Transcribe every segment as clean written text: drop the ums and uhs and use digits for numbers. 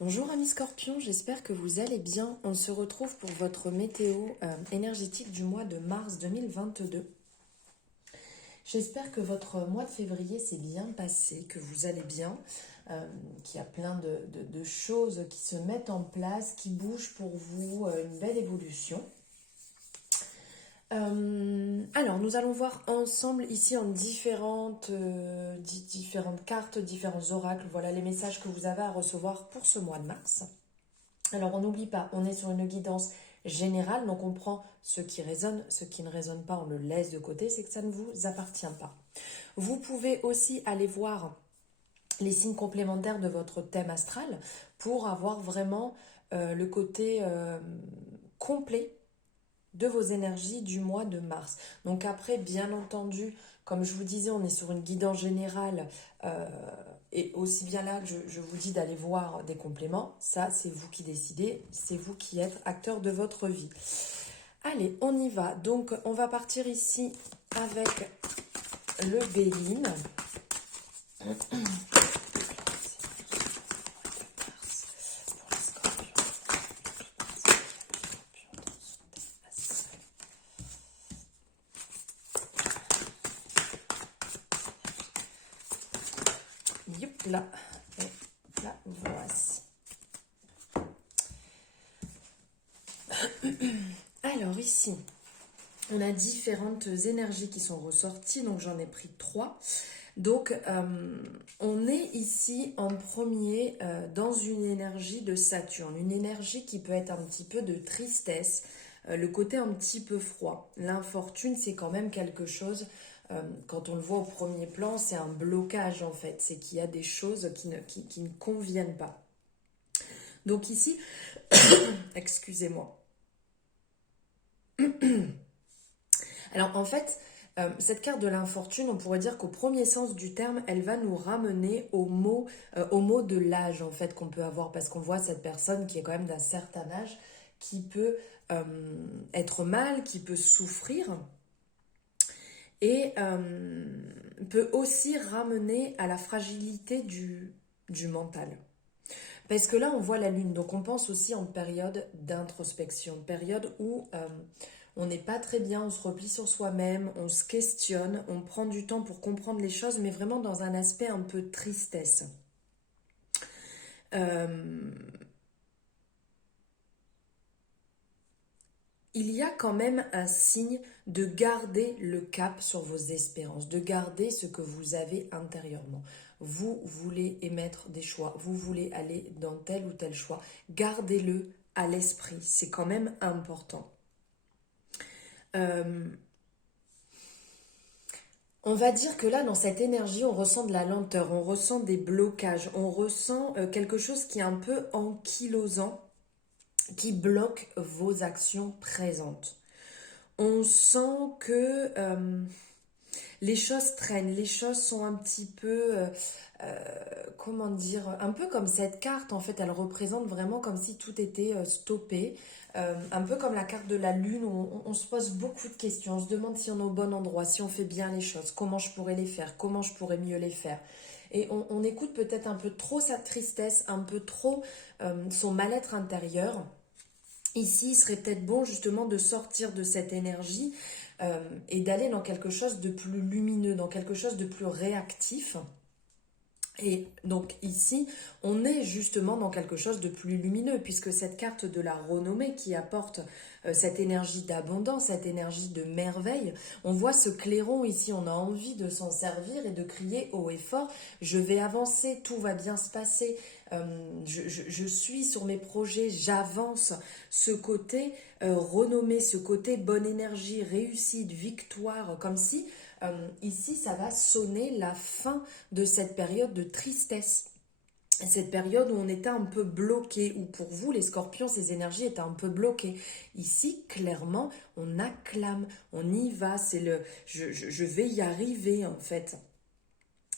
Bonjour amis scorpions, j'espère que vous allez bien. On se retrouve pour votre météo énergétique du mois de mars 2022. J'espère que votre mois de février s'est bien passé, que vous allez bien, qu'il y a plein de choses qui se mettent en place, qui bougent pour vous, une belle évolution. Alors, nous allons voir ensemble ici en différentes cartes, différents oracles. Voilà les messages que vous avez à recevoir pour ce mois de mars. Alors, on n'oublie pas, on est sur une guidance générale, donc on prend ce qui résonne, ce qui ne résonne pas, on le laisse de côté, c'est que ça ne vous appartient pas. Vous pouvez aussi aller voir les signes complémentaires de votre thème astral pour avoir vraiment le côté complet de vos énergies du mois de mars. Donc après, bien entendu, comme je vous disais, on est sur une guidance générale et aussi bien là que je vous dis d'aller voir des compléments, ça c'est vous qui décidez, c'est vous qui êtes acteur de votre vie. Allez, on y va. Donc on va partir ici avec le Béline. Là, et là, voici. Alors ici, on a différentes énergies qui sont ressorties, donc j'en ai pris 3. Donc on est ici en premier dans une énergie de Saturne, une énergie qui peut être un petit peu de tristesse, le côté un petit peu froid. L'infortune, c'est quand même quelque chose, quand on le voit au premier plan, c'est un blocage en fait, c'est qu'il y a des choses qui ne conviennent pas. Donc ici, excusez-moi. Alors en fait, cette carte de l'infortune, on pourrait dire qu'au premier sens du terme, elle va nous ramener au mot de l'âge en fait qu'on peut avoir, parce qu'on voit cette personne qui est quand même d'un certain âge, qui peut être mal, qui peut souffrir, et peut aussi ramener à la fragilité du mental. Parce que là, on voit la lune, donc on pense aussi en période d'introspection, période où on n'est pas très bien, on se replie sur soi-même, on se questionne, on prend du temps pour comprendre les choses, mais vraiment dans un aspect un peu tristesse. Il y a quand même un signe de garder le cap sur vos espérances, de garder ce que vous avez intérieurement. Vous voulez émettre des choix, vous voulez aller dans tel ou tel choix, gardez-le à l'esprit, c'est quand même important. On va dire que là, dans cette énergie, on ressent de la lenteur, on ressent des blocages, on ressent quelque chose qui est un peu ankylosant, qui bloque vos actions présentes. On sent que les choses traînent, les choses sont un petit peu, comment dire, un peu comme cette carte en fait, elle représente vraiment comme si tout était stoppé, un peu comme la carte de la lune où on se pose beaucoup de questions, on se demande si on est au bon endroit, si on fait bien les choses, comment je pourrais les faire, comment je pourrais mieux les faire. Et on écoute peut-être un peu trop sa tristesse, un peu trop son mal-être intérieur. Ici, il serait peut-être bon justement de sortir de cette énergie et d'aller dans quelque chose de plus lumineux, dans quelque chose de plus réactif. Et donc ici, on est justement dans quelque chose de plus lumineux, puisque cette carte de la renommée qui apporte cette énergie d'abondance, cette énergie de merveille, on voit ce clairon ici, on a envie de s'en servir et de crier haut et fort, je vais avancer, tout va bien se passer, je suis sur mes projets, j'avance, ce côté renommé, ce côté bonne énergie, réussite, victoire, comme si ici ça va sonner la fin de cette période de tristesse. Cette période où on était un peu bloqué, où pour vous les scorpions ces énergies étaient un peu bloquées. Ici clairement on acclame, on y va, c'est le je vais y arriver en fait.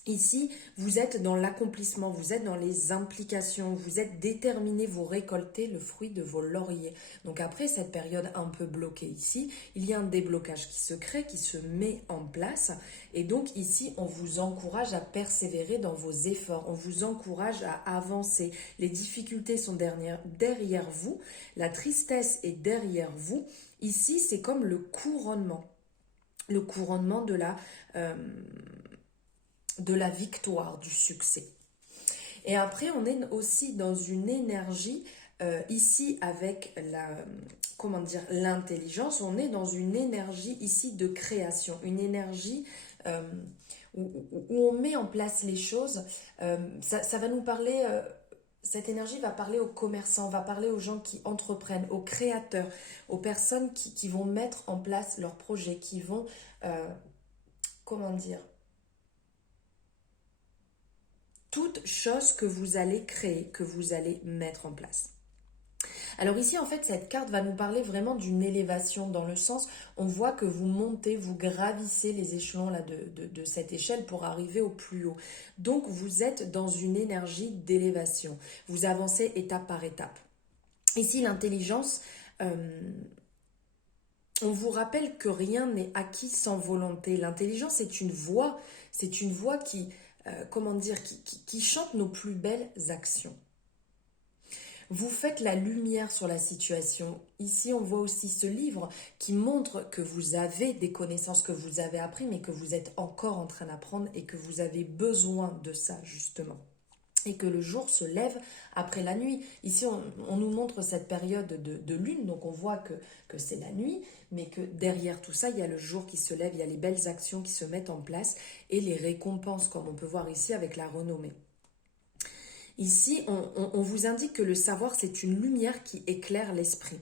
Ici, vous êtes dans l'accomplissement, vous êtes dans les implications, vous êtes déterminé, vous récoltez le fruit de vos lauriers. Donc après cette période un peu bloquée ici, il y a un déblocage qui se crée, qui se met en place. Et donc ici, on vous encourage à persévérer dans vos efforts, on vous encourage à avancer. Les difficultés sont derrière vous, la tristesse est derrière vous. Ici, c'est comme le couronnement euh, de la victoire, du succès. Et après, on est aussi dans une énergie, ici avec comment dire, l'intelligence, on est dans une énergie ici de création, une énergie euh, où on met en place les choses. Ça va nous parler, cette énergie va parler aux commerçants, va parler aux gens qui entreprennent, aux créateurs, aux personnes qui vont mettre en place leurs projets, qui vont, comment dire, toute chose que vous allez créer, que vous allez mettre en place. Alors ici, en fait, cette carte va nous parler vraiment d'une élévation dans le sens, on voit que vous montez, vous gravissez les échelons là, de cette échelle pour arriver au plus haut. Donc, vous êtes dans une énergie d'élévation. Vous avancez étape par étape. Ici, l'intelligence, on vous rappelle que rien n'est acquis sans volonté. L'intelligence est une voix qui, comment dire, qui chante nos plus belles actions. Vous faites la lumière sur la situation. Ici, on voit aussi ce livre qui montre que vous avez des connaissances que vous avez apprises, mais que vous êtes encore en train d'apprendre et que vous avez besoin de ça, justement. Et que le jour se lève après la nuit. Ici, on nous montre cette période de lune, donc on voit que c'est la nuit, mais que derrière tout ça, il y a le jour qui se lève, il y a les belles actions qui se mettent en place et les récompenses, comme on peut voir ici avec la renommée. Ici, on vous indique que le savoir, c'est une lumière qui éclaire l'esprit.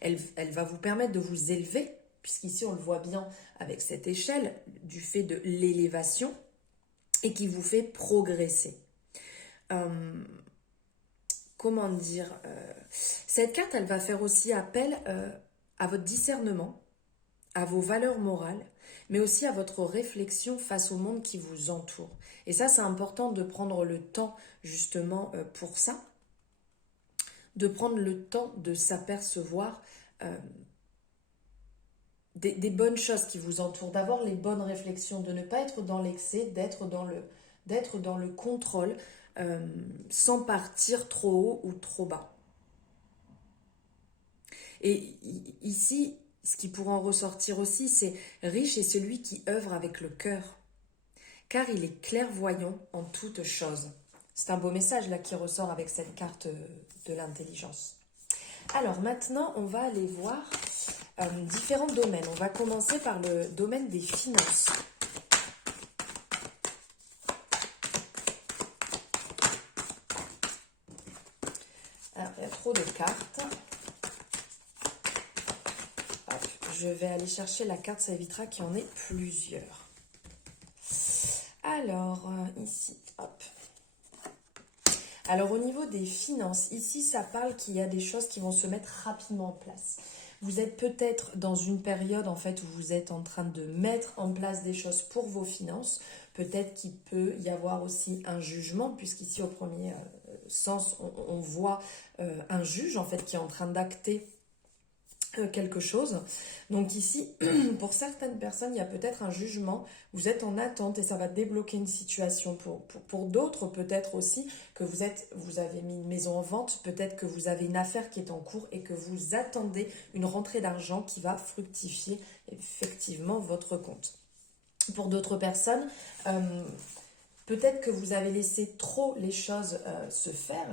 Elle va vous permettre de vous élever, puisqu'ici, on le voit bien avec cette échelle, du fait de l'élévation, et qui vous fait progresser. Comment dire, cette carte, elle va faire aussi appel à votre discernement, à vos valeurs morales, mais aussi à votre réflexion face au monde qui vous entoure. Et ça, c'est important de prendre le temps justement pour ça, de prendre le temps de s'apercevoir des bonnes choses qui vous entourent, d'avoir les bonnes réflexions, de ne pas être dans l'excès, d'être dans le contrôle, sans partir trop haut ou trop bas. Et ici, ce qui pourra en ressortir aussi, c'est riche est celui qui œuvre avec le cœur, car il est clairvoyant en toutes choses. C'est un beau message là qui ressort avec cette carte de l'intelligence. Alors maintenant, on va aller voir différents domaines. On va commencer par le domaine des finances. Alors, il y a trop de cartes. Hop, je vais aller chercher la carte, ça évitera qu'il y en ait plusieurs. Alors, ici, hop. Alors, au niveau des finances, ici, ça parle qu'il y a des choses qui vont se mettre rapidement en place. Vous êtes peut-être dans une période, en fait, où vous êtes en train de mettre en place des choses pour vos finances. Peut-être qu'il peut y avoir aussi un jugement, puisqu'ici, au premier sens, on voit un juge, en fait, qui est en train d'acter quelque chose. Donc ici, pour certaines personnes, il y a peut-être un jugement, vous êtes en attente et ça va débloquer une situation. Pour d'autres, peut-être aussi que vous avez mis une maison en vente, peut-être que vous avez une affaire qui est en cours et que vous attendez une rentrée d'argent qui va fructifier effectivement votre compte. Pour d'autres personnes, peut-être que vous avez laissé trop les choses se faire,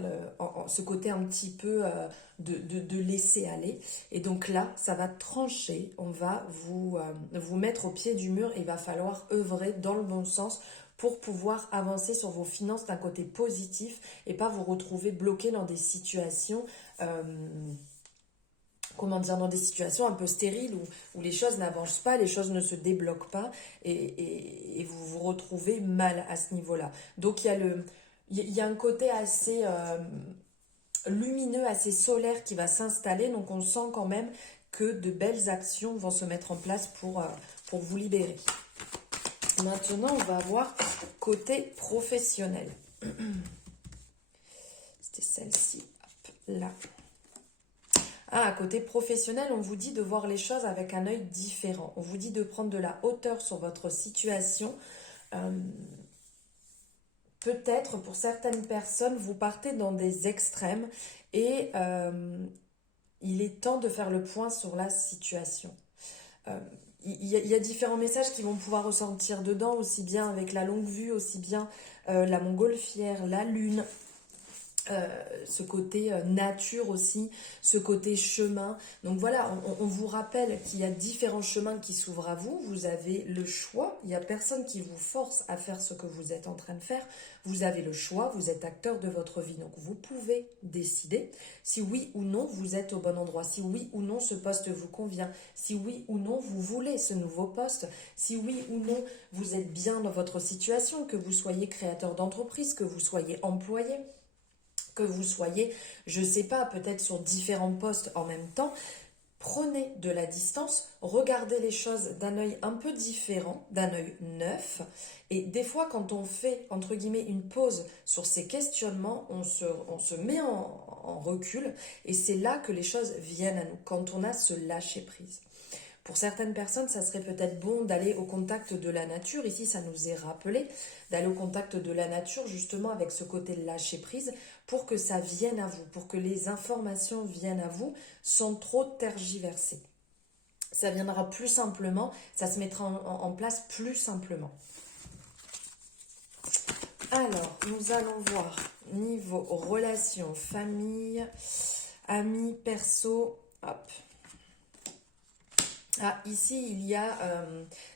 ce côté un petit peu de laisser aller. Et donc là, ça va trancher, on va vous mettre au pied du mur et il va falloir œuvrer dans le bon sens pour pouvoir avancer sur vos finances d'un côté positif et pas vous retrouver bloqué dans des situations... comment dire, dans des situations un peu stériles où les choses n'avancent pas, les choses ne se débloquent pas et vous vous retrouvez mal à ce niveau-là. Donc il y a un côté assez lumineux, assez solaire qui va s'installer, donc on sent quand même que de belles actions vont se mettre en place pour vous libérer. Maintenant, on va voir côté professionnel. C'était celle-ci, hop, là. Ah, côté professionnel, on vous dit de voir les choses avec un œil différent. On vous dit de prendre de la hauteur sur votre situation. Peut-être pour certaines personnes, vous partez dans des extrêmes et il est temps de faire le point sur la situation. Il y a différents messages qui vont pouvoir ressortir dedans, aussi bien avec la longue vue, aussi bien la montgolfière, la lune. Ce côté nature aussi, ce côté chemin. Donc voilà, on vous rappelle qu'il y a différents chemins qui s'ouvrent à vous. Vous avez le choix. Il n'y a personne qui vous force à faire ce que vous êtes en train de faire. Vous avez le choix. Vous êtes acteur de votre vie. Donc vous pouvez décider si oui ou non vous êtes au bon endroit. Si oui ou non ce poste vous convient. Si oui ou non vous voulez ce nouveau poste. Si oui ou non vous êtes bien dans votre situation, que vous soyez créateur d'entreprise, que vous soyez employé, que vous soyez, je ne sais pas, peut-être sur différents postes en même temps, prenez de la distance, regardez les choses d'un œil un peu différent, d'un œil neuf. Et des fois, quand on fait, entre guillemets, une pause sur ces questionnements, on se met en recul et c'est là que les choses viennent à nous, quand on a ce lâcher-prise. Pour certaines personnes, ça serait peut-être bon d'aller au contact de la nature. Ici, ça nous est rappelé d'aller au contact de la nature, justement avec ce côté lâcher prise, pour que ça vienne à vous, pour que les informations viennent à vous sans trop tergiverser. Ça viendra plus simplement, ça se mettra en place plus simplement. Alors, nous allons voir niveau relations, famille, amis, perso, hop. Ah, ici, il y a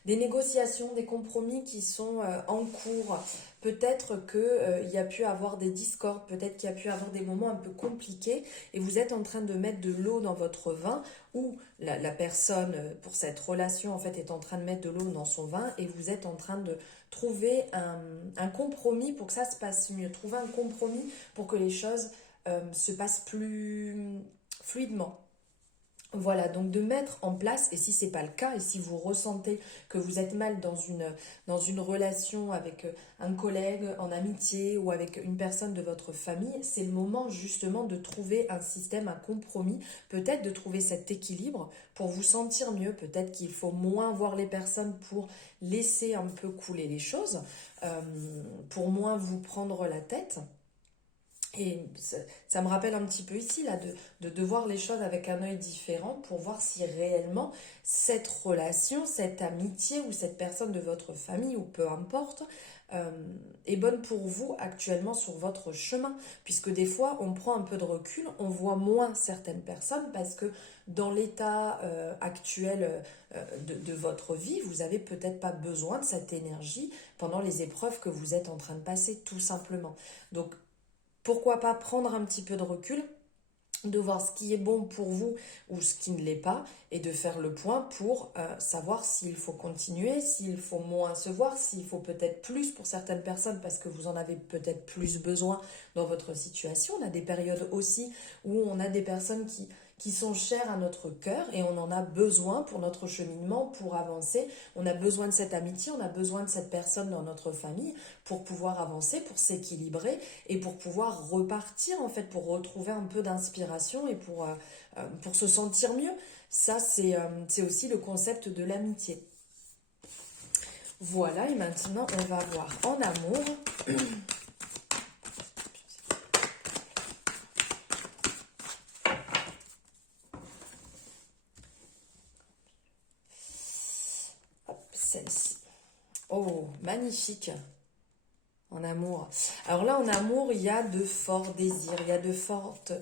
des négociations, des compromis qui sont en cours. Peut-être qu'il y a pu avoir des discordes, peut-être qu'il y a pu avoir des moments un peu compliqués et vous êtes en train de mettre de l'eau dans votre vin ou la personne pour cette relation en fait est en train de mettre de l'eau dans son vin et vous êtes en train de trouver un compromis pour que ça se passe mieux. Trouver un compromis pour que les choses se passent plus fluidement. Voilà, donc de mettre en place, et si ce n'est pas le cas, et si vous ressentez que vous êtes mal dans une relation avec un collègue, en amitié ou avec une personne de votre famille, c'est le moment justement de trouver un système, un compromis, peut-être de trouver cet équilibre pour vous sentir mieux, peut-être qu'il faut moins voir les personnes pour laisser un peu couler les choses, pour moins vous prendre la tête. Et ça me rappelle un petit peu ici, là, de voir les choses avec un œil différent pour voir si réellement cette relation, cette amitié ou cette personne de votre famille ou peu importe est bonne pour vous actuellement sur votre chemin. Puisque des fois, on prend un peu de recul, on voit moins certaines personnes parce que dans l'état actuel de votre vie, vous n'avez peut-être pas besoin de cette énergie pendant les épreuves que vous êtes en train de passer, tout simplement. Donc, pourquoi pas prendre un petit peu de recul, de voir ce qui est bon pour vous ou ce qui ne l'est pas et de faire le point pour savoir s'il faut continuer, s'il faut moins se voir, s'il faut peut-être plus pour certaines personnes parce que vous en avez peut-être plus besoin dans votre situation. On a des périodes aussi où on a des personnes qui sont chères à notre cœur et on en a besoin pour notre cheminement, pour avancer. On a besoin de cette amitié, on a besoin de cette personne dans notre famille pour pouvoir avancer, pour s'équilibrer et pour pouvoir repartir en fait, pour retrouver un peu d'inspiration et pour se sentir mieux. Ça, c'est aussi le concept de l'amitié. Voilà, et maintenant, on va voir en amour. Celle-ci. Oh, magnifique. En amour. Alors là, en amour, il y a de forts désirs, il y a de fortes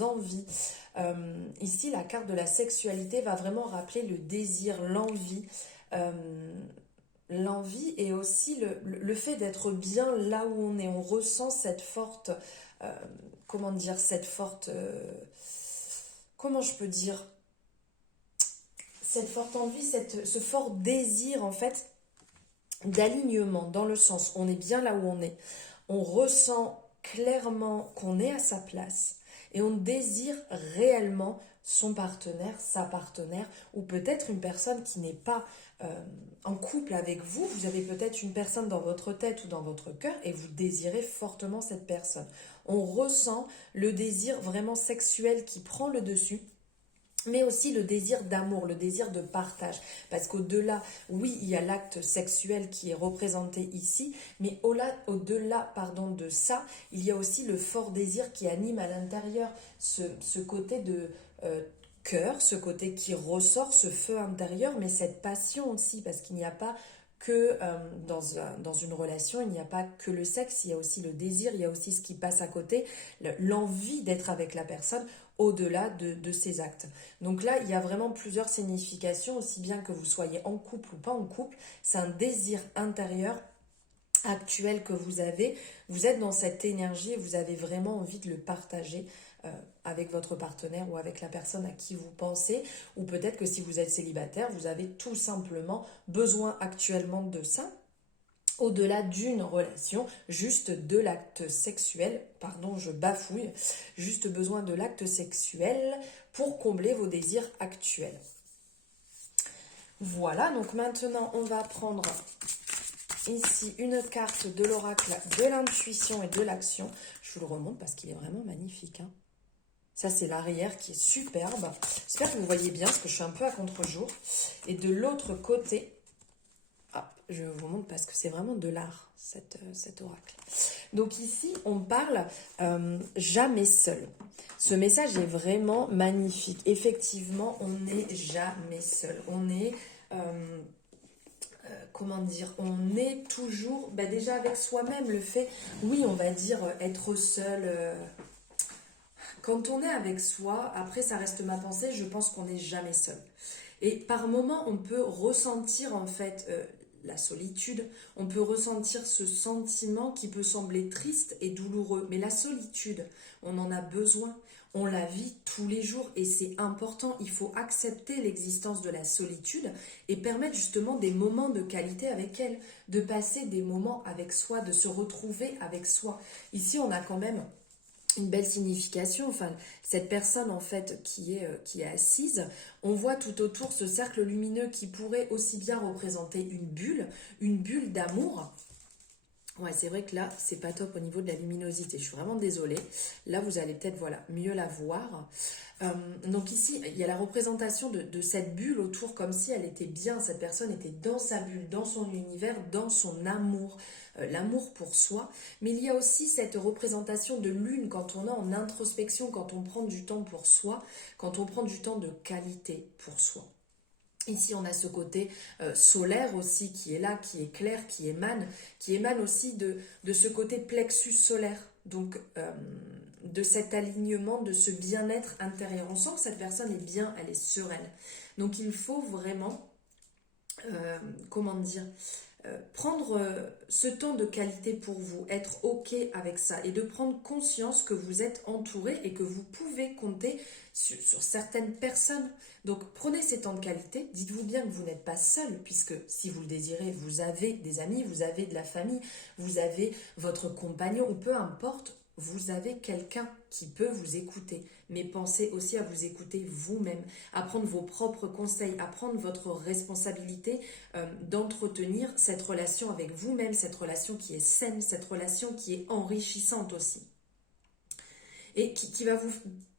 envies. Ici, la carte de la sexualité va vraiment rappeler le désir, l'envie. L'envie et aussi le fait d'être bien là où on est. On ressent cette forte... comment dire, cette forte... comment je peux dire cette forte envie, ce fort désir en fait d'alignement, dans le sens on est bien là où on est, on ressent clairement qu'on est à sa place et on désire réellement son partenaire, sa partenaire, ou peut-être une personne qui n'est pas en couple avec vous. Vous avez peut-être une personne dans votre tête ou dans votre cœur et vous désirez fortement cette personne. On ressent le désir vraiment sexuel qui prend le dessus, mais aussi le désir d'amour, le désir de partage. Parce qu'au-delà, oui, il y a l'acte sexuel qui est représenté ici, mais au-delà, de ça, il y a aussi le fort désir qui anime à l'intérieur ce côté de cœur, ce côté qui ressort, ce feu intérieur, mais cette passion aussi, parce qu'il n'y a pas que dans une relation, il n'y a pas que le sexe, il y a aussi le désir, il y a aussi ce qui passe à côté, l'envie d'être avec la personne au-delà de ces actes. Donc là, il y a vraiment plusieurs significations, aussi bien que vous soyez en couple ou pas en couple, c'est un désir intérieur actuel que vous avez, vous êtes dans cette énergie et vous avez vraiment envie de le partager avec votre partenaire ou avec la personne à qui vous pensez, ou peut-être que si vous êtes célibataire, vous avez tout simplement besoin actuellement de ça, au-delà d'une relation, juste de l'acte sexuel, pardon, je bafouille, juste besoin de l'acte sexuel pour combler vos désirs actuels. Voilà, donc maintenant on va prendre ici une carte de l'oracle de l'intuition et de l'action. Je vous le remonte parce qu'il est vraiment magnifique, hein. Ça, c'est l'arrière qui est superbe. J'espère que vous voyez bien, parce que je suis un peu à contre-jour. Et de l'autre côté, je vous montre parce que c'est vraiment de l'art, cet oracle. Donc ici, on parle jamais seul. Ce message est vraiment magnifique. Effectivement, on n'est jamais seul. On est... on est toujours déjà avec soi-même. Le fait, oui, on va dire être seul. Quand on est avec soi, après ça reste ma pensée, je pense qu'on n'est jamais seul. Et par moments, on peut ressentir en fait la solitude, on peut ressentir ce sentiment qui peut sembler triste et douloureux. Mais la solitude, on en a besoin, on la vit tous les jours et c'est important. Il faut accepter l'existence de la solitude et permettre justement des moments de qualité avec elle, de passer des moments avec soi, de se retrouver avec soi. Ici, on a quand même une belle signification, enfin cette personne en fait qui est assise, on voit tout autour ce cercle lumineux qui pourrait aussi bien représenter une bulle d'amour. Ouais, c'est vrai que là, c'est pas top au niveau de la luminosité. Je suis vraiment désolée. Là, vous allez peut-être mieux la voir. Donc ici, il y a la représentation de cette bulle autour, comme si elle était bien. Cette personne était dans sa bulle, dans son univers, dans son amour. L'amour pour soi. Mais il y a aussi cette représentation de lune quand on est en introspection, quand on prend du temps pour soi, quand on prend du temps de qualité pour soi. Ici, on a ce côté solaire aussi qui est là, qui est clair, qui émane aussi de ce côté plexus solaire. Donc, de cet alignement, de ce bien-être intérieur. On sent que cette personne est bien, elle est sereine. Donc, il faut vraiment, prendre ce temps de qualité pour vous, être OK avec ça et de prendre conscience que vous êtes entouré et que vous pouvez compter sur certaines personnes. Donc prenez ces temps de qualité, dites-vous bien que vous n'êtes pas seul puisque si vous le désirez, vous avez des amis, vous avez de la famille, vous avez votre compagnon ou peu importe, vous avez quelqu'un qui peut vous écouter. Mais pensez aussi à vous écouter vous-même, à prendre vos propres conseils, à prendre votre responsabilité d'entretenir cette relation avec vous-même, cette relation qui est saine, cette relation qui est enrichissante aussi. Et qui va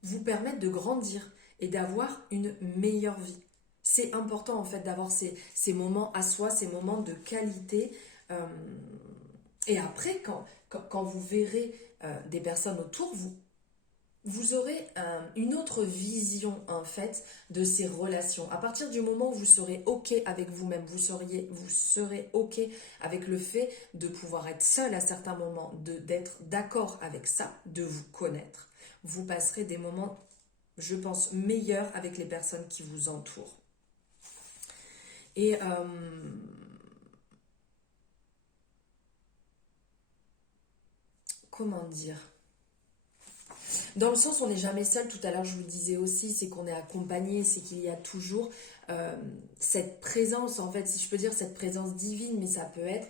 vous permettre de grandir et d'avoir une meilleure vie. C'est important en fait d'avoir ces moments à soi, ces moments de qualité. Et après, quand vous verrez des personnes autour, vous aurez une autre vision en fait de ces relations. À partir du moment où vous serez OK avec vous-même, vous serez OK avec le fait de pouvoir être seul à certains moments, d'être d'accord avec ça, de vous connaître. Vous passerez des moments, je pense, meilleurs avec les personnes qui vous entourent. Et comment dire ? Dans le sens où on n'est jamais seul, tout à l'heure je vous le disais aussi, c'est qu'on est accompagné, c'est qu'il y a toujours cette présence, en fait, si je peux dire cette présence divine, mais ça peut être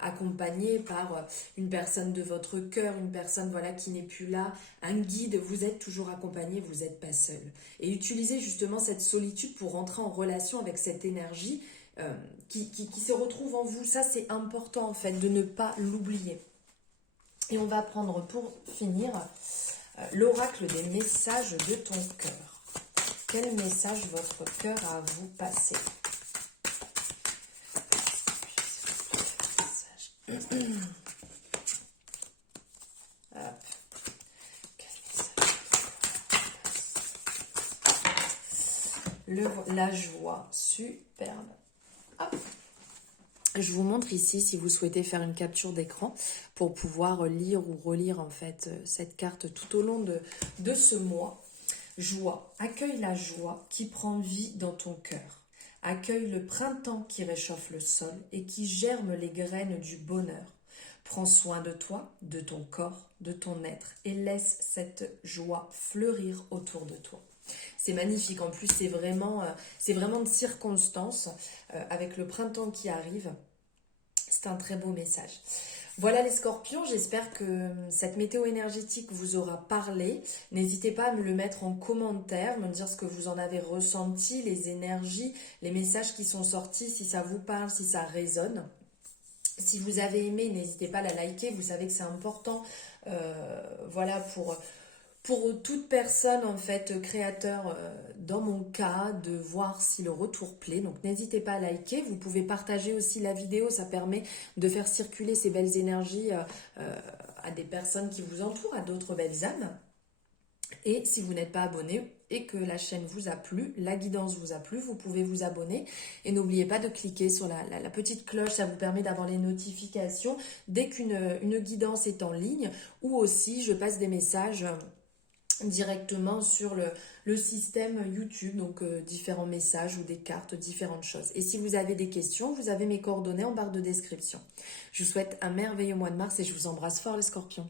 accompagné par une personne de votre cœur, une personne voilà qui n'est plus là, un guide, vous êtes toujours accompagné, vous n'êtes pas seul. Et utilisez justement cette solitude pour rentrer en relation avec cette énergie qui se retrouve en vous. Ça, c'est important en fait de ne pas l'oublier. Et on va prendre pour finir l'oracle des messages de ton cœur. Quel message votre cœur a à vous passer? Hop. La joie, superbe. Hop. Je vous montre ici si vous souhaitez faire une capture d'écran pour pouvoir lire ou relire en fait cette carte tout au long de ce mois. Joie, accueille la joie qui prend vie dans ton cœur. Accueille le printemps qui réchauffe le sol et qui germe les graines du bonheur. Prends soin de toi, de ton corps, de ton être et laisse cette joie fleurir autour de toi. C'est magnifique, en plus c'est vraiment de circonstance avec le printemps qui arrive. C'est un très beau message. Voilà les scorpions, j'espère que cette météo énergétique vous aura parlé. N'hésitez pas à me le mettre en commentaire, me dire ce que vous en avez ressenti, les énergies, les messages qui sont sortis, si ça vous parle, si ça résonne. Si vous avez aimé, n'hésitez pas à la liker, vous savez que c'est important voilà, pour toute personne en fait créateur dans mon cas de voir si le retour plaît. Donc n'hésitez pas à liker, vous pouvez partager aussi la vidéo, ça permet de faire circuler ces belles énergies à des personnes qui vous entourent, à d'autres belles âmes. Et si vous n'êtes pas abonné et que la chaîne vous a plu, la guidance vous a plu, vous pouvez vous abonner. Et n'oubliez pas de cliquer sur la petite cloche, ça vous permet d'avoir les notifications dès qu'une guidance est en ligne. Ou aussi, je passe des messages directement sur le système YouTube, donc différents messages ou des cartes, différentes choses. Et si vous avez des questions, vous avez mes coordonnées en barre de description. Je vous souhaite un merveilleux mois de mars et je vous embrasse fort les scorpions.